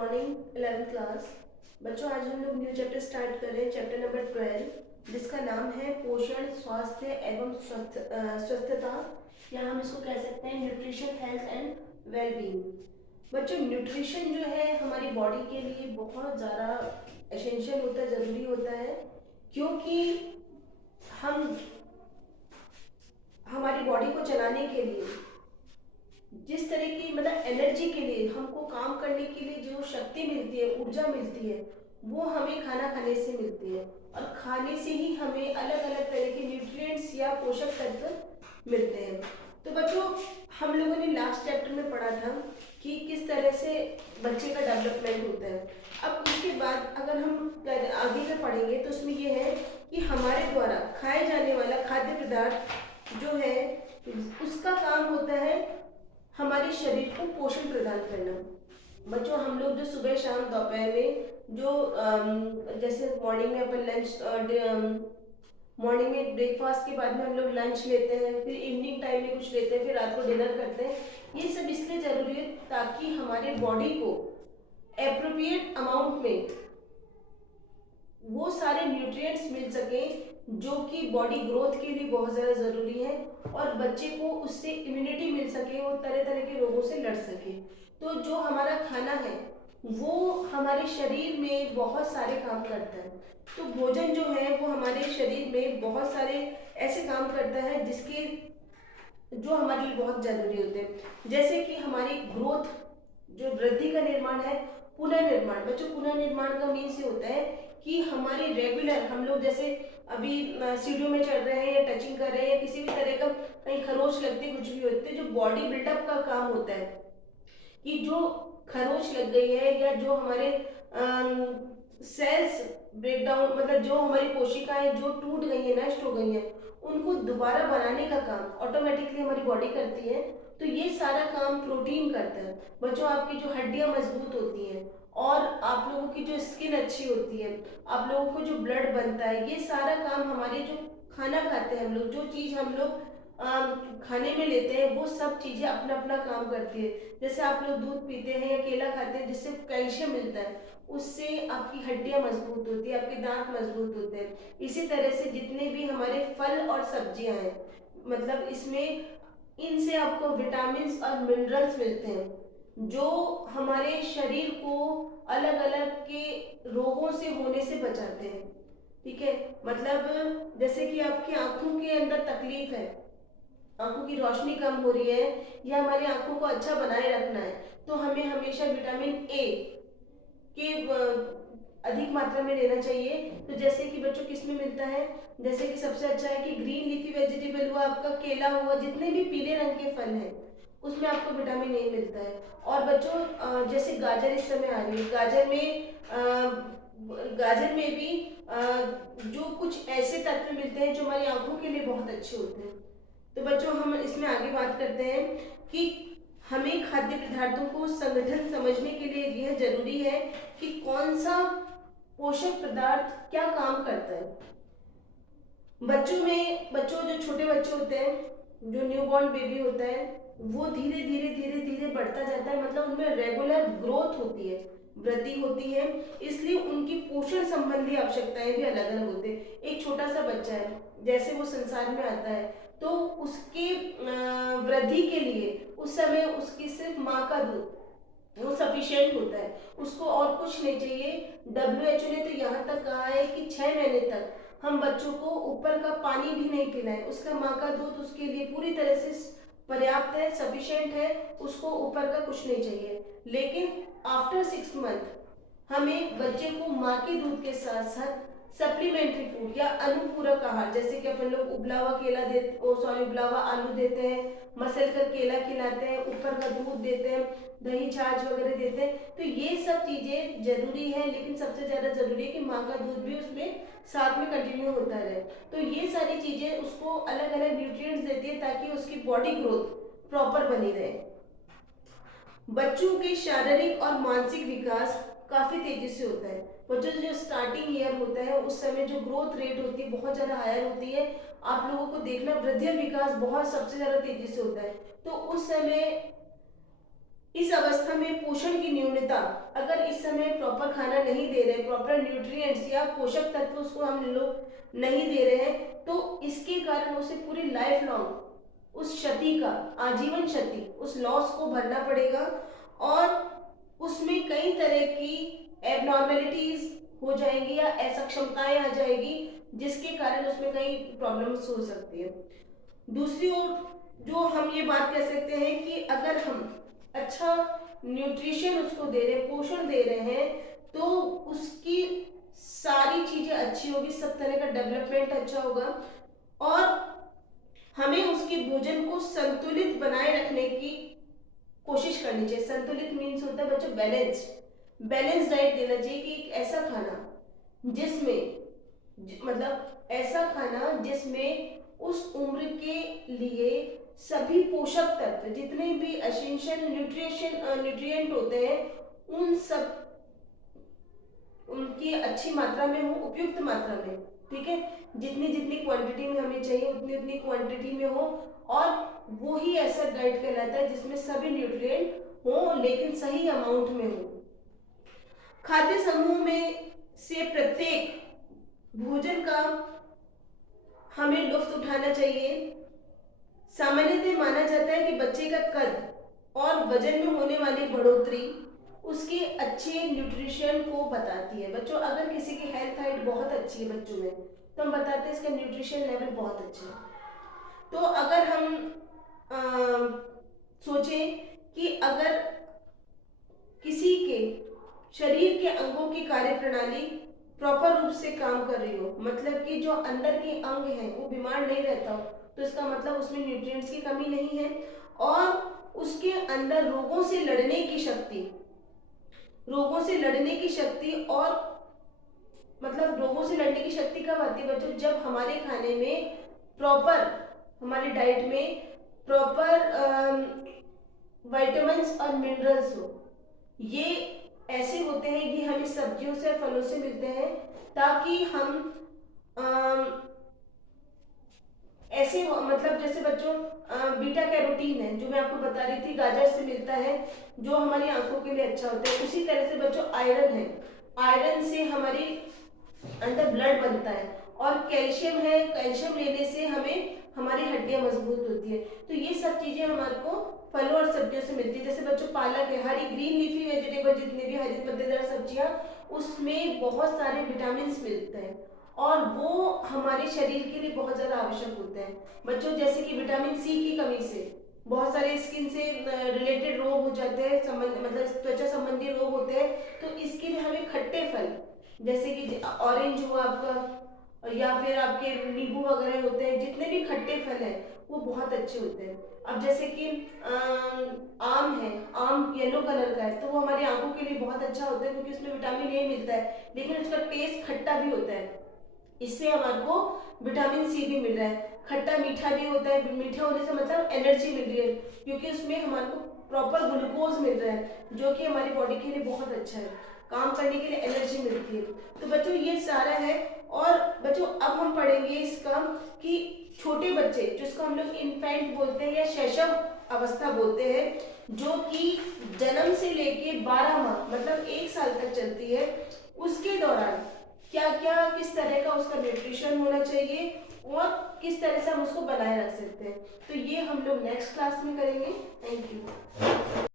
Morning 11th class. बच्चों आज हम लोग न्यू चैप्टर स्टार्ट कर रहे हैं, चैप्टर नंबर 12 जिसका नाम है पोषण, स्वास्थ्य एवं स्वस्थता, या हम इसको कह सकते हैं न्यूट्रिशन, हेल्थ एंड वेलबींग। बच्चों न्यूट्रिशन जो है हमारी बॉडी के लिए बहुत ज़्यादा एसेंशियल होता है, ज़रूरी होता है, क्योंकि हम हमारी बॉडी को चलाने के लिए जिस तरह की मतलब एनर्जी के लिए, हमको काम करने के लिए जो शक्ति मिलती है, ऊर्जा मिलती है, वो हमें खाना खाने से मिलती है। और खाने से ही हमें अलग अलग तरह के न्यूट्रिएंट्स या पोषक तत्व मिलते हैं। तो बच्चों हम लोगों ने लास्ट चैप्टर में पढ़ा था कि किस तरह से बच्चे का डेवलपमेंट होता है। अब उसके बाद अगर हम आगे का पढ़ेंगे तो उसमें ये है कि हमारे द्वारा खाए जाने वाला खाद्य पदार्थ जो है उसका काम होता है हमारे शरीर को पोषण प्रदान करना। बच्चों हम लोग जो सुबह शाम दोपहर में जो जैसे मॉर्निंग में अपन लंच, मॉर्निंग में ब्रेकफास्ट के बाद में हम लोग लंच लेते हैं, फिर इवनिंग टाइम में कुछ लेते हैं, फिर रात को डिनर करते हैं। ये सब इसलिए ज़रूरी है ताकि हमारे बॉडी को एप्रोप्रिएट अमाउंट में वो सारे न्यूट्रिएंट्स मिल सके जो कि बॉडी ग्रोथ के लिए बहुत ज़्यादा ज़रूरी है, और बच्चे को उससे इम्यूनिटी मिल सके, वो तरह तरह के रोगों से लड़ सके। तो जो हमारा खाना है वो हमारे शरीर में बहुत सारे काम करता है। तो भोजन जो है वो हमारे शरीर में बहुत सारे ऐसे काम करता है जिसके जो हमारे लिए बहुत ज़रूरी होते हैं। जैसे कि हमारी ग्रोथ, जो वृद्धि का निर्माण है, पुनर्निर्माण। बच्चों पुनर्निर्माण का मीन्स ये होता है कि हमारे रेगुलर हम लोग जैसे अभी सीढ़ियों में चढ़ रहे हैं या टचिंग कर रहे हैं या किसी भी तरह का कहीं खरोच लगती, कुछ भी होते, जो बॉडी बिल्डअप का काम होता है कि जो खरोच लग गई है या जो हमारे सेल्स ब्रेकडाउन, मतलब जो हमारी कोशिकाएं जो टूट गई है, नष्ट हो गई हैं, उनको दोबारा बनाने का काम ऑटोमेटिकली हमारी बॉडी करती है। तो ये सारा काम प्रोटीन करता है। बच्चों आपकी जो हड्डियां मजबूत होती हैं और आप लोगों की जो स्किन अच्छी होती है, आप लोगों को जो ब्लड बनता है, ये सारा काम हमारे जो खाना खाते हैं हम लोग, जो चीज़ हम लोग खाने में लेते हैं, वो सब चीज़ें अपना अपना काम करती है। जैसे आप लोग दूध पीते हैं या केला खाते हैं जिससे कैल्शियम मिलता है, उससे आपकी हड्डियां मजबूत होती है, आपके दांत मजबूत होते हैं। इसी तरह से जितने भी हमारे फल और सब्जियां हैं, मतलब इसमें इनसे आपको विटामिन और मिनरल्स मिलते हैं जो हमारे शरीर को अलग अलग के रोगों से होने से बचाते हैं। ठीक है, मतलब जैसे कि आपकी आंखों के अंदर तकलीफ है, आंखों की रोशनी कम हो रही है या हमारी आंखों को अच्छा बनाए रखना है, तो हमें हमेशा विटामिन ए के अधिक मात्रा में लेना चाहिए। तो जैसे कि बच्चों किस में मिलता है, जैसे कि सबसे अच्छा है कि ग्रीन लीफी वेजिटेबल हुआ, आपका केला हुआ, जितने भी पीले रंग के फल हैं उसमें आपको विटामिन ए मिलता है। और बच्चों जैसे गाजर इस समय आ रही है, गाजर में भी जो कुछ ऐसे तत्व मिलते हैं जो हमारी आंखों के लिए बहुत अच्छे होते हैं। तो बच्चों हम इसमें आगे बात करते हैं कि हमें खाद्य पदार्थों को संगठन समझने के लिए यह जरूरी है कि कौन सा पोषक पदार्थ क्या काम करता है। बच्चों जो छोटे बच्चे होते हैं, जो न्यूबॉर्न बेबी होता है, वो धीरे धीरे धीरे धीरे बढ़ता जाता है, मतलब उनमें रेगुलर ग्रोथ होती है, वृद्धि होती है, इसलिए उनकी पोषण संबंधी आवश्यकताएं भी अलग अलग होती है। एक छोटा सा बच्चा है, जैसे वो संसार में आता है तो उसके वृद्धि के लिए उस समय उसकी सिर्फ माँ का दूध वो सफिशिएंट होता है, उसको और कुछ नहीं चाहिए। WHO ने तो यहाँ तक कहा है कि 6 महीने तक हम बच्चों को ऊपर का पानी भी नहीं पिलाएं, उसका माँ का दूध उसके लिए पूरी तरह से पर्याप्त है, सफिशिएंट है, उसको ऊपर का कुछ नहीं चाहिए। लेकिन आफ्टर 6 मंथ हमें बच्चे को माँ के दूध के साथ साथ सप्लीमेंट्री फूड या अनुपूरक आहार, जैसे कि अपन लोग उबला हुआ उबला हुआ आलू देते हैं, मसल कर केला खिलाते हैं, ऊपर का दूध देते हैं, दही छाछ वगैरह देते हैं। तो ये सब चीजें जरूरी है, लेकिन सबसे ज्यादा जरूरी है कि माँ का दूध भी उसमें साथ में कंटिन्यू होता रहे। तो ये सारी चीजें उसको अलग अलग न्यूट्रिएंट्स देती है ताकि उसकी बॉडी ग्रोथ प्रॉपर बनी रहे। बच्चों के शारीरिक और मानसिक विकास काफी तेजी से होता है। बच्चों जो स्टार्टिंग ईयर होता है उस समय जो ग्रोथ रेट होती है बहुत ज्यादा हायर होती है। आप लोगों को देखना वृद्धि और विकास बहुत सबसे ज्यादा तेजी से होता है। तो उस समय इस अवस्था में पोषण की न्यूनता, अगर इस समय प्रॉपर खाना नहीं दे रहे, प्रॉपर न्यूट्रिएंट्स या पोषक तत्व उसको हम लोग नहीं दे रहे हैं, तो इसके कारण उसे पूरी लाइफ लॉन्ग उस क्षति का, आजीवन क्षति, उस लॉस को भरना पड़ेगा और उसमें कई तरह की एबनॉर्मेलिटीज हो जाएंगी या असक्षमताएं आ जाएगी, जिसके कारण उसमें कई प्रॉब्लम्स हो सकती है। दूसरी ओर जो हम ये बात कह सकते हैं कि अगर हम अच्छा न्यूट्रिशन उसको दे रहे हैं, पोषण दे रहे हैं, तो उसकी सारी चीजें अच्छी होगी, सब तरह का डेवलपमेंट अच्छा होगा और हमें उसके भोजन को संतुलित बनाए रखने की कोशिश करनी चाहिए। संतुलित मीन्स होता है बच्चों बैलेंस डाइट देना चाहिए कि एक ऐसा खाना जिसमें मतलब ऐसा खाना जिसमें उस उम्र के लिए सभी पोषक तत्व जितने भी एसेंशियल न्यूट्रिएंट होते हैं उन सब उनकी अच्छी मात्रा में हो, उपयुक्त मात्रा में, ठीक है, जितनी जितनी क्वांटिटी में हमें चाहिए उतनी उतनी क्वांटिटी में हो, और वो ही ऐसा डाइट कहलाता है जिसमें सभी न्यूट्रिएंट हो लेकिन सही अमाउंट में हो। खाद्य समूह में से प्रत्येक भोजन का हमें लुत्फ उठाना चाहिए। सामान्यतः माना जाता है कि बच्चे का कद और वजन में होने वाली बढ़ोतरी उसके अच्छे न्यूट्रिशन को बताती है। बच्चों अगर किसी की हेल्थ हाइट बहुत अच्छी है बच्चों में, तो हम बताते हैं इसका न्यूट्रिशन लेवल बहुत अच्छा है। तो अगर हम सोचें कि अगर किसी के शरीर के अंगों की कार्य प्रणाली प्रॉपर रूप से काम कर रही हो, मतलब कि जो अंदर के अंग हैं वो बीमार नहीं रहता हो, तो इसका मतलब उसमें न्यूट्रिएंट्स की कमी नहीं है और उसके अंदर रोगों से लड़ने की शक्ति, और मतलब रोगों से लड़ने की शक्ति कब आती है बच्चों, जब हमारे खाने में प्रॉपर, हमारी डाइट में प्रॉपर विटामिन्स और मिनरल्स हो। ये ऐसे होते हैं कि हमें सब्जियों से फलों से मिलते हैं, ताकि हम ऐसे मतलब जैसे बच्चों बीटा कैरोटीन है जो मैं आपको बता रही थी, गाजर से मिलता है जो हमारी आंखों के लिए अच्छा होता है। उसी तरह से बच्चों आयरन है, आयरन से हमारी अंदर ब्लड बनता है, और कैल्शियम है, कैल्शियम लेने से हमें हमारी हड्डियां मजबूत होती है। तो ये सब चीजें हमारे को फलों और सब्जियों से मिलती है। जैसे बच्चों पालक है, हरी ग्रीन लीफी वेजिटेबल जितने भी हरी पत्तेदार सब्जियां, उसमें बहुत सारे विटामिन मिलते हैं और वो हमारे शरीर के लिए बहुत ज्यादा आवश्यक होते हैं बच्चों। जैसे कि विटामिन सी की कमी से बहुत सारे स्किन से रिलेटेड रोग हो जाते हैं, मतलब त्वचा संबंधी रोग होते हैं। तो इसके लिए हमें खट्टे फल जैसे कि ऑरेंज हुआ आपका, या फिर आपके नींबू वगैरह होते हैं, जितने भी खट्टे फल हैं वो बहुत अच्छे होते हैं। अब जैसे कि आम है, आम येलो कलर का है तो वो हमारी आंखों के लिए बहुत अच्छा होता है क्योंकि उसमें विटामिन ए मिलता है, लेकिन उसका टेस्ट खट्टा भी होता है। इससे हमारे को विटामिन सी भी मिल रहा है, खट्टा मीठा भी होता है। मीठा होने से मतलब एनर्जी मिल रही है क्योंकि उसमें हमारे को प्रॉपर ग्लूकोज मिल रहा है जो कि हमारी बॉडी के लिए बहुत अच्छा है, काम करने के लिए एनर्जी मिलती है। तो बच्चों ये सारा है। और बच्चों अब हम पढ़ेंगे इसका कि छोटे बच्चे जिसको हम लोग इन्फेंट बोलते हैं या शैशव अवस्था बोलते हैं, जो कि जन्म से लेके 12 माह मतलब 1 साल तक चलती है, उसके दौरान क्या क्या किस तरह का उसका न्यूट्रिशन होना चाहिए और किस तरह से हम उसको बनाए रख सकते हैं। तो ये हम लोग नेक्स्ट क्लास में करेंगे। Thank you.